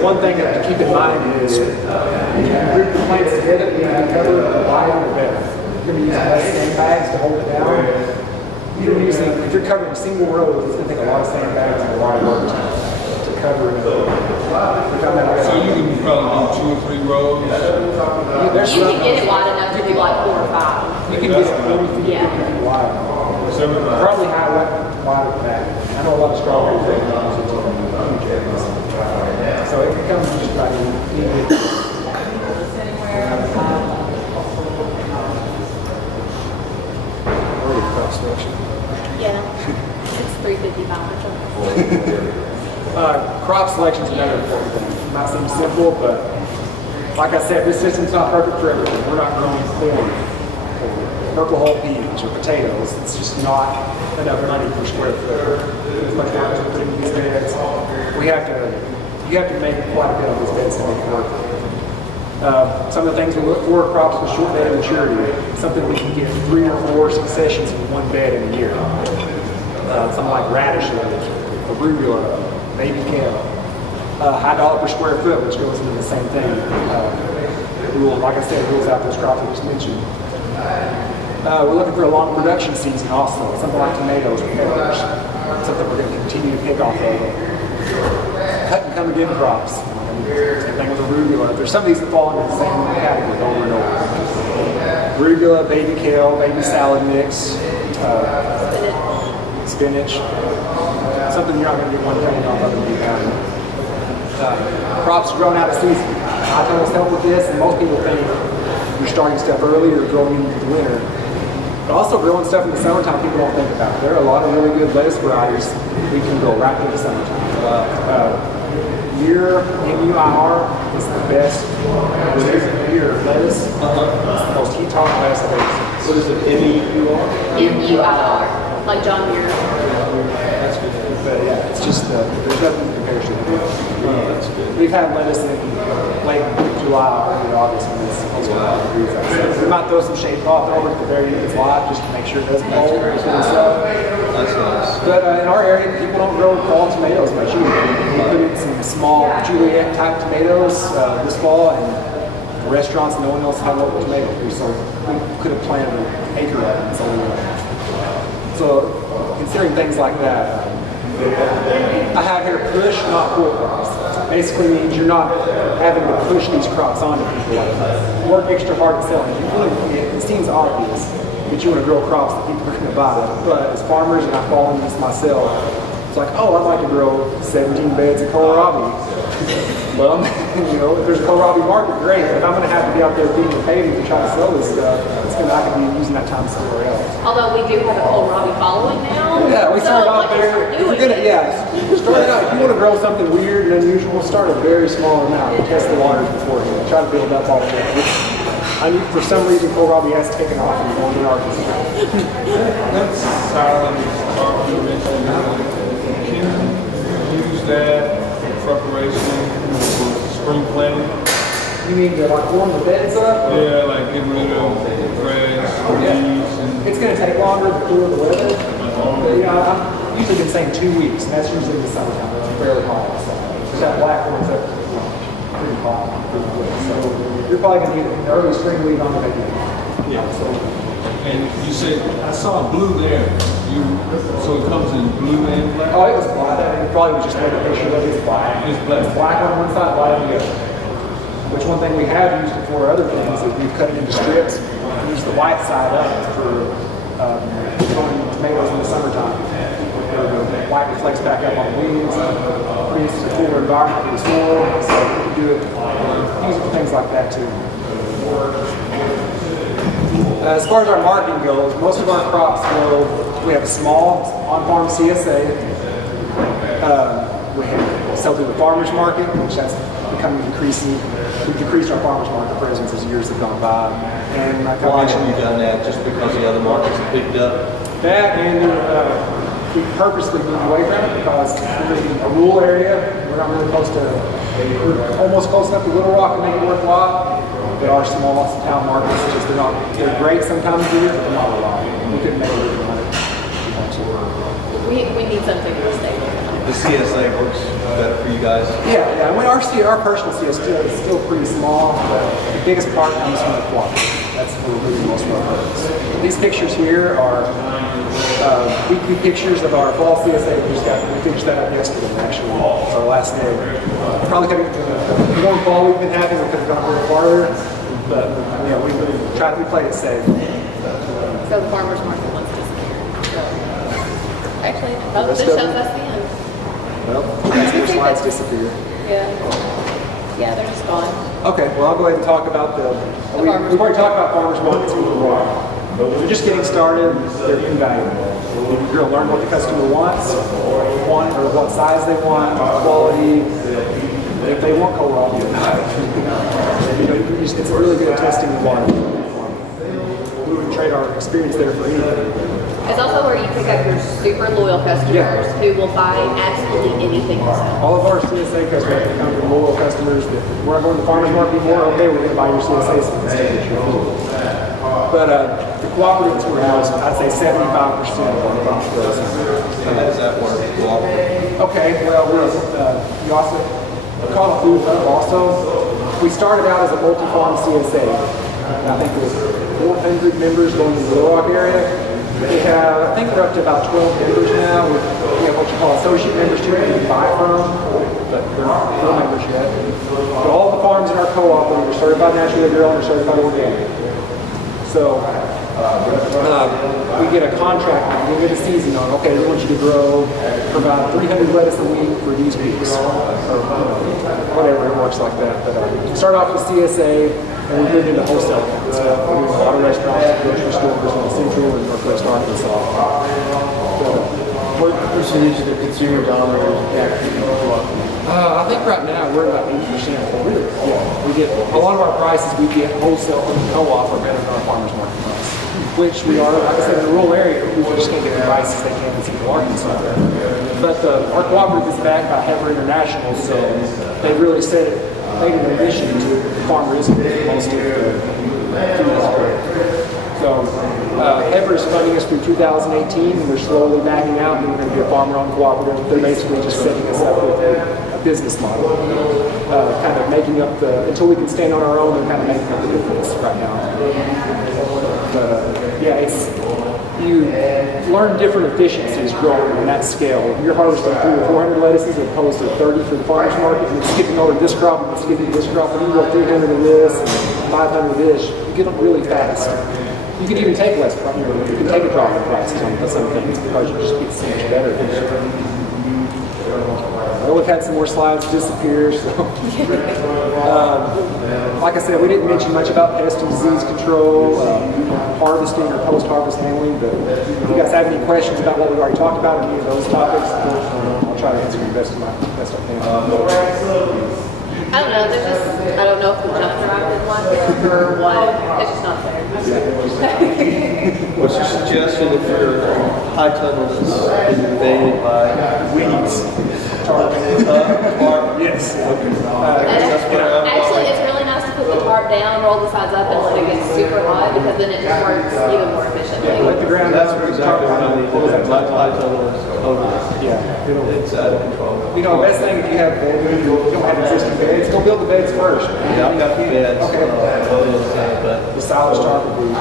One thing to keep in mind is when you group the plants together, you have to cover the wider the better. You're going to be using less sandbags to hold it down. If you're covering single rows, it's going to take a lot of sandbags and a lot of work to cover it. So you can probably do 2 or 3 rows. You can get it wide enough to do like 4 or 5. You can get it 40 feet, Yeah. 50 feet wide. So everybody- Probably wide with that. I know a lot of strawberries they use it to huge areas. So it can come just about any. Yeah. It's $3.55. Crop selection is another important thing. It might seem simple, but like I said, this system's not perfect for everything. We're not growing corn, or purple hull peas, or potatoes. It's just not enough money per square foot. As much work as we put into these beds, you have to make quite a bit of these beds to make it work. Some of the things we look for are crops with short bed of maturity, something we can get 3 or 4 successions in one bed in a year. Something like radishes, arugula, baby kale. High dollar per square foot, which goes into the same thing. Like I said, rules out those crops I just mentioned. We're looking for a long production season also, something like tomatoes or peppers, something we're going to continue to pick off of. Cut and come again crops. Same thing with arugula. There's some of these that fall into the same category over and over. Arugula, baby kale, baby salad mix, spinach. Something you're not going to get one penny off of in the county. Crops grown out of season. I tell us help with this, and most people think you're starting stuff early or growing into the winter. But also growing stuff in the summertime, people don't think about. There are a lot of really good lettuce varieties we can grow right through the summertime. Year MUIR is the best year lettuce. It's the most heat-tolerant lettuce I've ever seen. What is it, M-E-U-R? MUIR, like John Muir. That's good. But yeah, it's just, there's nothing that compares to it. That's good. We've had lettuce in late July, early August when it's supposed to be degrees outside. We might throw some shade cloth over it at the very end of its life just to make sure it doesn't mold and stuff. That's nice. But in our area, people don't grow fall tomatoes much either. We put in some small Juliet type tomatoes this fall, and the restaurants, no one else had local tomato trees, so we could have planted an acre of it. So considering things like that, I have here push, not pull crops. Basically means you're not having to push these crops onto people. Work extra hard to sell them. It seems obvious that you want to grow crops that people are going to buy. But as farmers, and I fall into this myself, it's like, oh, I'd like to grow 17 beds of kohlrabi. Well, if there's a kohlrabi market, great. But if I'm going to have to be out there beating the pavement to try to sell this stuff, I could be using that time somewhere else. Although we do have a kohlrabi following now. Yeah, we started out there. If you're gonna, start out. If you want to grow something weird and unusual, start a very small amount and test the waters beforehand. Try to build up all the way. For some reason, kohlrabi has taken off in northern Arkansas. That's silent farming. Can you use that for preparation for spring planting? You mean to like warm the beds up? Yeah, like get rid of grass, weeds, and It's going to take longer to cool the weather. But, I've usually been saying 2 weeks, and that's usually in the summertime. It's fairly hot outside. But that black one's up pretty hot, pretty quick. So you're probably going to need an early spring weed on the baby. Yeah. and you said I saw blue there. So it comes in blue and black. Oh, it was black. It probably was just made a picture of it. It's black. It's black. It's black on one side, white on the other. Which one thing we have used it for other things is we've cut it into strips. We use the white side up for growing tomatoes in the summertime. The white reflects back up on the weeds, creates a cooler environment for the soil. So we can do it, use it for things like that too. As far as our marketing goes, most of our crops we have a small on-farm CSA. We sell through the farmer's market, which that's becoming increasing. We've decreased our farmer's market presence as years have gone by. And like I Why mentioned, have you done that? Just because the other markets have picked up? that and we purposely moved away from it because we're in a rural area. We're not really close to, we're almost close enough to Little Rock to make it worthwhile. There are small town markets, they're great sometimes a year, but they're not a lot. We couldn't make it on it. We need something to stay with. The CSA works better for you guys? Yeah. I mean, our personal CSA is still pretty small, but the biggest part comes from the cooperative. That's where we're really most of our purpose. These pictures here are weekly pictures of our fall CSA. We finished that up yesterday, actually. It's our last day. Probably could have, the one fall we've been having, we could have gone a little farther, but we played it safe. So the farmer's market wants to disappear. Actually, this shows us the end. Well, that's where slides disappear. Yeah, they're just gone. Okay, well, I'll go ahead and talk about we've already talked about farmers markets in the world. They're just getting started. They're invaluable. You're going to learn what the customer wants, or what size they want, quality, if they want kohlrabi or not. It's really good at testing the water. We wouldn't trade our experience there for anything. It's also where you pick up your super loyal customers who will buy absolutely anything you sell. All of our CSA customers become loyal customers that we're not going to the farmers market anymore. Okay, we're going to buy your CSA so we can stay with your food. But the cooperatives were housed, I'd say 75% of our crops. How does that work? Okay, well, we also call it Food Hub also. We started out as a multi-farm CSA. I think it was 400 members going to the Little Rock area. We have, I think we're up to about 12 members now. We have what you call associate members too, that you can buy from, but they're not full members yet. But all the farms in our co-op are certified naturally grown or certified organic. So we get a contract, we get a season on, okay, we want you to grow, provide 300 lettuce a week for these weeks, or whatever, it works like that. But we start off with CSA, and we moved into wholesale accounts. We're doing a lot of restaurants, grocery stores in the central and northwest Arkansas. What percentage of the consumer dollar is actually I think right now we're about 80%. Really? Yeah. We get a lot of our prices we get wholesale from the co-op are better than our farmers market price. Which we are, like I said, in the rural area, we just can't get the prices they can in central Arkansas. But our cooperative is backed by Heifer International, so they really made an addition to farmerism most of the food. So Heifer is funding us through 2018, and we're slowly backing out, and we're going to be a farmer-owned cooperative. They're basically just setting us up with a business model, kind of making up until we can stand on our own, and kind of making up the difference right now. But you learn different efficiencies growing on that scale. You're harvesting 300 or 400 lettuces as opposed to 30 for the farmer's market, and skipping over this crop and skipping this crop, and you go 300 of this and 500 of this, you get them really fast. You can even take less, you can take a drop in prices on some things because you just get so much better. know we've had some more slides disappear, so. Like I said, we didn't mention much about pest and disease control, harvesting or post-harvest handling, but if you guys have any questions about what we've already talked about, any of those topics, I'll try to answer you best I can. I don't know. There's just I don't know if the jump drive is like it or what. It's just not there. What's your suggestion if your high tunnel is invaded by weeds? Yes. Actually, it's really nice to put the tarp down, roll the sides up, and let it get super hot because then it just works even more efficiently. Let the ground. That's exactly what I need to do. My high tunnel is over. It's out of control. You know, the best thing if you have you don't have existing beds, go build the beds first. Yeah, I've got the beds. Okay. But The silage tarp would be.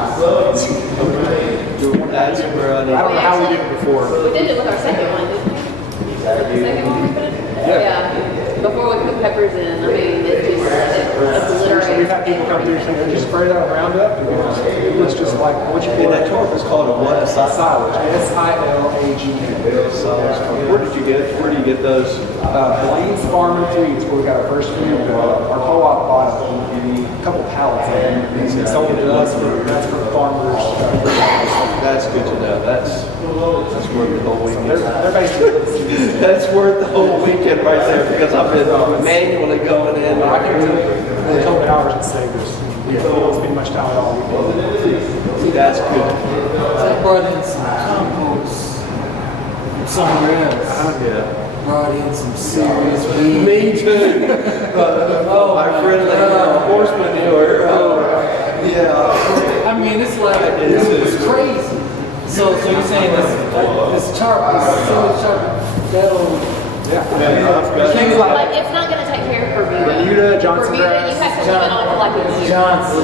that's where I need. I don't know how we did it before. We did it with our second one, didn't we? The second one we put it? Yeah. Before we put peppers in, I mean, it just obliterates. We've had people come through and just spray that Roundup, and it looks just like what you And put. that tarp is called a what? A Silage. S-I-L-A-G. Silage tarp. Where did you get? Where do you get those? Blaine's Farm and Feeds, where we got our first feed. Our co-op bought a couple pallets of them and sold it to us. That's for farmers. That's good to know. That's worth the whole weekend. They're basically. That's worth the whole weekend right there because I've been manually going in. I can tell you, the total hours it saved us. We don't spend much time at all. That's good. I brought in some compost from somewhere else. Yeah. Brought in some serious weed. Me too. My friendly horse manure. Yeah. I mean, it's like, it's crazy. So you're saying this tarp, this silage tarp, that'll, Things like Like, it's not going to take care of Bermuda. Bermuda, Johnson Bermuda, grass. you have to leave it on for like a year. Johnson.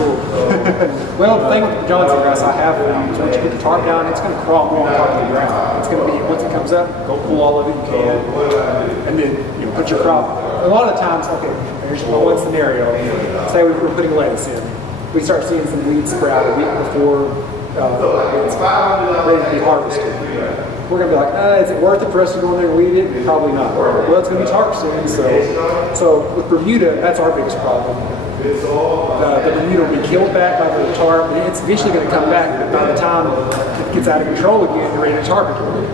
Well, the thing with the Johnson grass I have now is once you put the tarp down, it's going to crawl more on top of the ground. It's going to be, once it comes up, go pull all of it you can, and then put your crop. A lot of the times, okay, there's one scenario. Say we were putting lettuce in. We start seeing some weeds sprout a week before it's ready to be harvested. We're going to be like, is it worth it for us to go in there and weed it? Probably not. Well, it's going to be tarp soon, so with Bermuda, that's our biggest problem. The Bermuda will be killed back by the tarp, and it's eventually going to come back, but by the time it gets out of control again, they're ready to tarp again.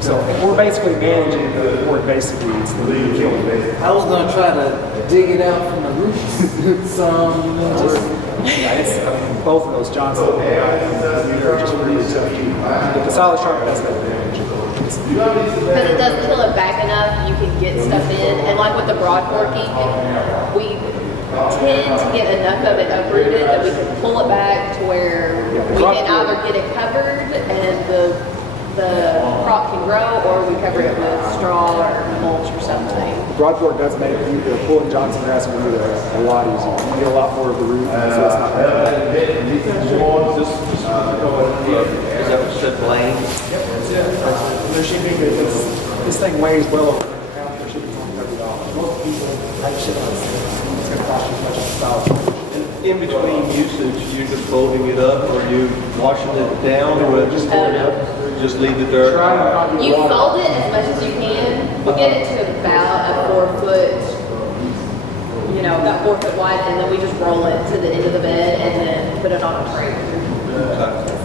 So we're basically managing the more invasive weeds than we kill them. I was gonna try to dig it out from the roots. Some, Both of those Johnson and Bermuda are just really tough to keep. But the silage tarp, that's the advantage. Because it does kill it back enough, you can get stuff in. And like with the broad forking, we tend to get enough of it uprooted that we can pull it back to where we can either get it covered and the crop can grow, or we cover it with straw or mulch or something. Broadfork does make pulling Johnson grass and Bermuda a lot easier. You get a lot more of the root, so it's not bad. Is that what you said, Blaine? They're shipping this thing weighs well over 100 pounds. They're shipping for $30. Most people have to ship on it's going to cost you as much as $1,000. In between usage, you just folding it up, or you washing it down, or just fold it up? Just leave the dirt. Try to not get You water. fold it as much as you can. We get it to about a 4 foot, about 4 foot wide, and then we just roll it to the end of the bed and then put it on a tray.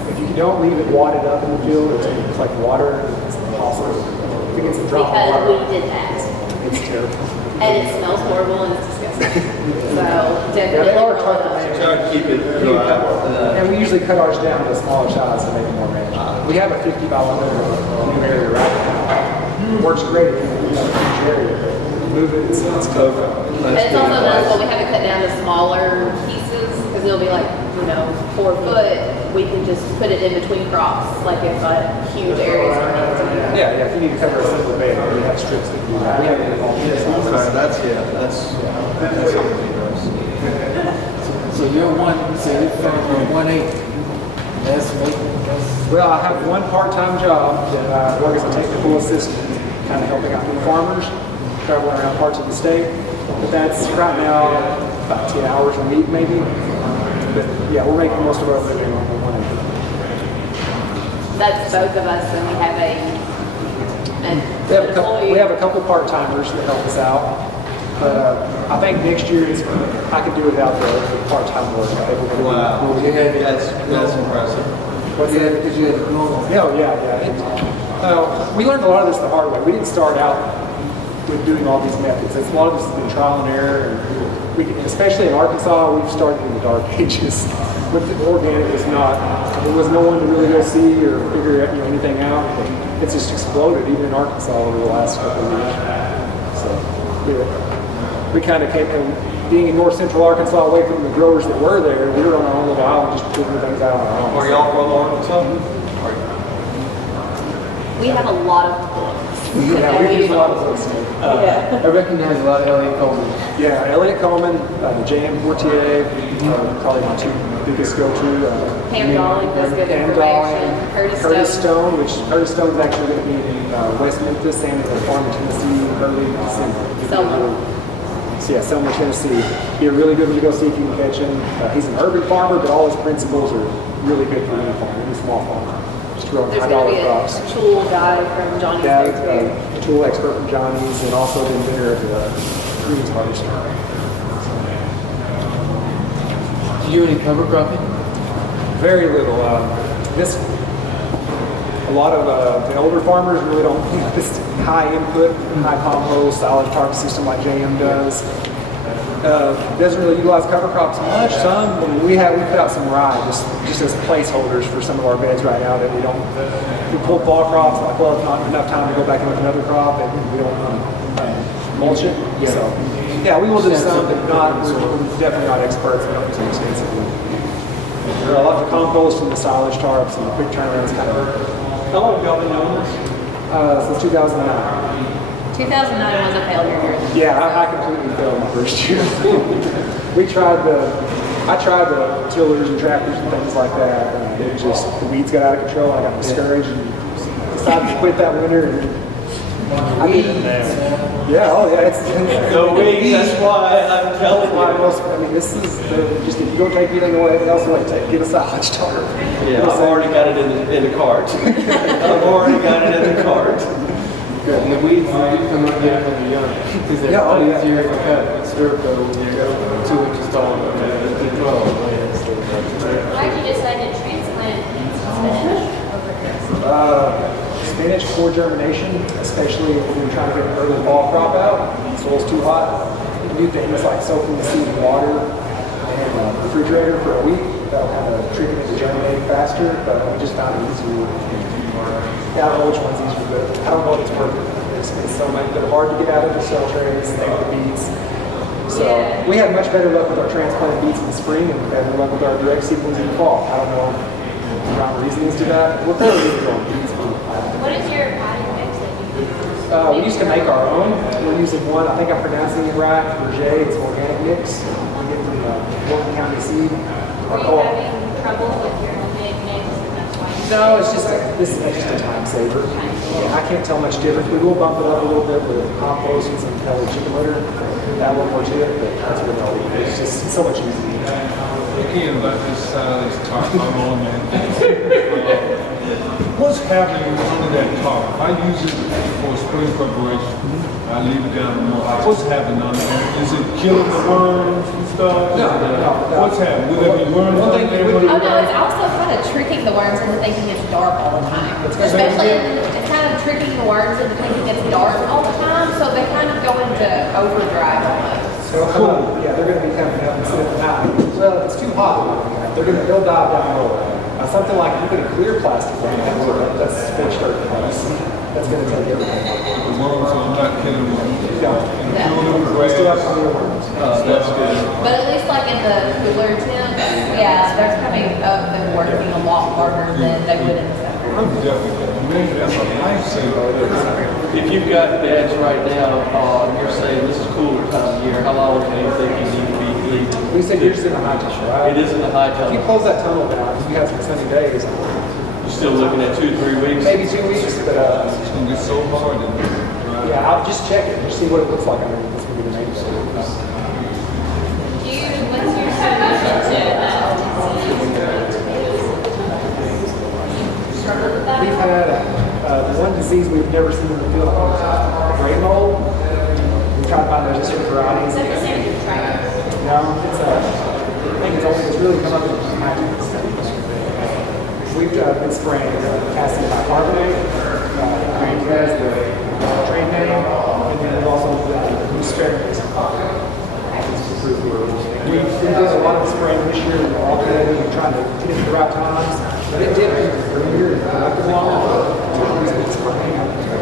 If you don't leave it wadded up in the field, it's going to collect water. It's impossible. If it gets a drop of Because water, we did that. it's terrible. And it smells horrible and it's disgusting. So Yeah, definitely they are roll tough it to up. manage. Try to keep it dry. And we usually cut ours down to smaller size to make it more manageable. We have a 50 by 100 new area right now. Works great if you have a huge area. Move it, it's covered. And it's also nice when we have it cut down to smaller pieces, because it'll be like, 4 foot, we can just put it in between crops, like if a huge area is on it. Yeah, if you need to cover a single bed, we have strips that do that. We have it in all these sizes. That's gonna be nice. so you're you're from 1 acre. That's Well, I have one part-time job that I work as a technical assistant, kind of helping out the farmers, traveling around parts of the state. But that's right now about 10 hours a week, maybe. But yeah, we're making most of our living on the 1 acre. That's both of us, and we have a And We have a couple part-timers that help us out. But I think next year I could do without the part-time work. I think we're going to Wow, that's impressive. What's that? Because you had to grow them. Yeah. We learned a lot of this the hard way. We didn't start out with doing all these methods. A lot of this has been trial and error. And especially in Arkansas, we've started in the dark ages. With the organic, there was no one to really go see or figure anything out. It's just exploded even in Arkansas over the last couple of years. So we kind of came in, being in north central Arkansas, away from the growers that were there. We were on our own little island, just figuring things out on our own. Are y'all from Arkansas? we have a lot of books. Yeah, we use a lot of books. Yeah. I recognize a lot of Elliot Coleman. Yeah, Elliot Coleman, J.M. Portier, probably my two biggest go-to. Pam Dawling does good Pam information. Dawling, Curtis Stone, which Curtis Stone's actually going to be in West Memphis and a farm in Tennessee early December. Selma. So yeah, Selma, Tennessee. Be a really good one to go see if you can catch him. He's an urban farmer, but all his principles are really good for any farm, any small farm. Just growing There's high going to dollar be crops. a tool guy from Johnny's Yeah, Bakery. a tool expert from Johnny's, and also the inventor of the greens harvester. Do you do any cover cropping? Very little. A lot of the older farmers really don't this high input, high compost, silage tarp system like JM does. Doesn't really utilize cover crops much. Some we put out some rye just as placeholders for some of our beds right now that we don't. We pull fall crops like it's not enough time to go back in with another crop, and we don't mulch it. Yeah. So yeah, we will do some, but we're definitely not experts. We don't use it extensively. There are a lot of compost and the silage tarps and the quick turnarounds kind of. How long have y'all been doing this? Since 2009. 2009 was a failure year. Yeah, I completely failed my first year. I tried the tillers and tractors and things like that. And the weeds got out of control. I got discouraged and decided to quit that winter. It's The weeds, that's why I'm telling you. this is just if you don't take anything else away, get a silage tarp. Yeah, I've already got it in the cart. I've already got it in the cart. And the weeds do come up yet when they're young. Because they're a lot easier to cut and stir go when they're 2 inches tall and 12. Why did you decide to transplant spinach over here? Spinach for germination, especially when you're trying to get an early fall crop out. The soil's too hot. You can do things like soaking the seed in water and refrigerator for a week. That'll kind of trick it into germinating faster, but we just found it easier. Yeah, I don't know which one's easier, but I don't know if it's perfect. It's so much, they're hard to get out of the cell trays, same with beets. So we had much better luck with our transplanted beets in the spring and better luck with our direct seedlings in the fall. I don't know the reasons to that. We're fairly good on beets. What is your potting mix that you use? We used to make our own. We're using one, I think I'm pronouncing it right, Berger. It's an organic mix. We get from Morgan County Seed. Were you having trouble with your homemade mix and that's why you No, it's just this is just a time saver. Yeah, I can't tell much difference. We will bump it up a little bit with compost and some pellet chicken litter. That will more to it, but that's really all. It's just so much easier. Again, about this silage tarp, I'm on that. What's happening under that tarp? I use it for spring preparation. I leave it down in the morning. What's happening under there? Is it killing the worms and stuff? No. What's happening? Will there be worms under there? Oh no, it's also kind of tricking the worms into thinking it's dark all the time. Especially, it's kind of tricking the worms into thinking it's dark all the time, so they kind of go into overdrive almost. They're going to be coming up instead of night. Well, if it's too hot, they'll dive down lower. Something like you put a clear plastic on that's fish dirt place. That's going to take everything. The worms are not killing them. Yeah. We still have some more worms. That's good. But at least like in the cooler temps, yeah, they're coming up and working a lot harder than they would in the summer. Definitely. That's a lifesaver. If you've got beds right now, you're saying this is cooler time of year, how long do you think you need to be leaving? We said yours is in the high tunnel, right? It is in the high If you tunnel. close that tunnel down, because we have some sunny days, You're still looking at 2 to 3 weeks? maybe 2 weeks, but It's going to get so hard. yeah, I'll just check it, just see what it looks like. I mean, this will be the main thing. What's your solution to struggle with that? We've had the one one disease we've never seen in the field is gray mold. We try to find resistant varieties. Is that the same as tribe? No, I think it's really come up in hybrids. We've been spraying calcium bicarbonate, green as the trade name, and then we've also used sparingly. We did a lot of spraying this year. We're alternating and trying to get it the right times. But it did for a year. After long, we've been spraying.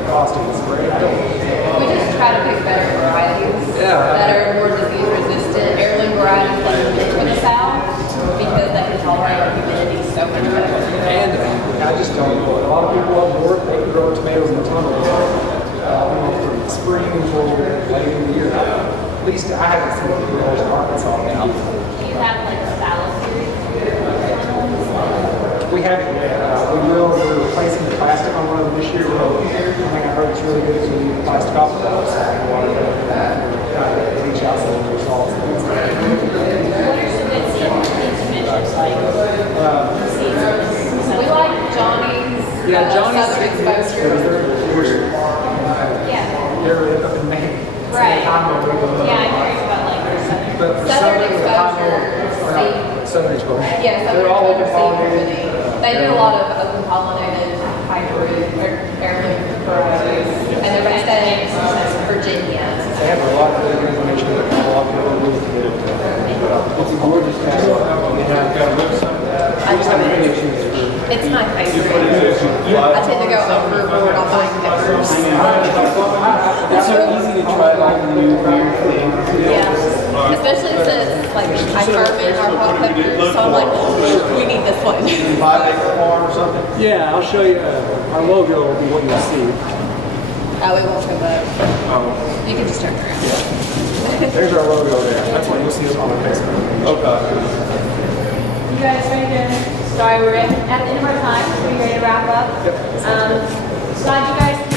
Cost of the spray. We just try to pick better varieties that are more disease resistant. Heirloom varieties like in the South because they can tolerate humidity so much better. And I just don't know. A lot of people up north, they can grow tomatoes in the tunnel. From spring until late in the year. At least I haven't seen it in Arkansas now. Do you have like a salad series? We haven't yet. We're replacing the plastic on one of them this year. I think I heard it's really good to use plastic off the wall. So water to reach out some results. What are some good seeds like seeds? We like Johnny's, Johnny's Southern Exposure. Yeah. They're up in Maine. Right. Yeah, I'm curious about like their southern. But for Southern Southern Exposure Southern Exposure. Yeah, Southern They're all open Exposure pollinated. seed. They do a lot of open pollinated hybrid or heirloom varieties. And they're based in Virginia. They have a lot of good information that a lot of people are really committed to. It's a gorgeous cattle. They have got a website. I love it. It's my favorite. I tend to go overboard on buying peppers. It's so easy to try like new weird things. Yeah. Especially since like I ferment our hot peppers, so I'm like, we need this one. 5 Acre Farm or something? Yeah, I'll show you. Our logo will be what you'll see. Oh, we won't come up. You can just turn around. There's our logo there. That's what you'll see us on our Facebook page. Okay. You guys ready to? Sorry, we're at the end of our time. Are you ready to wrap up? Yep. Glad you guys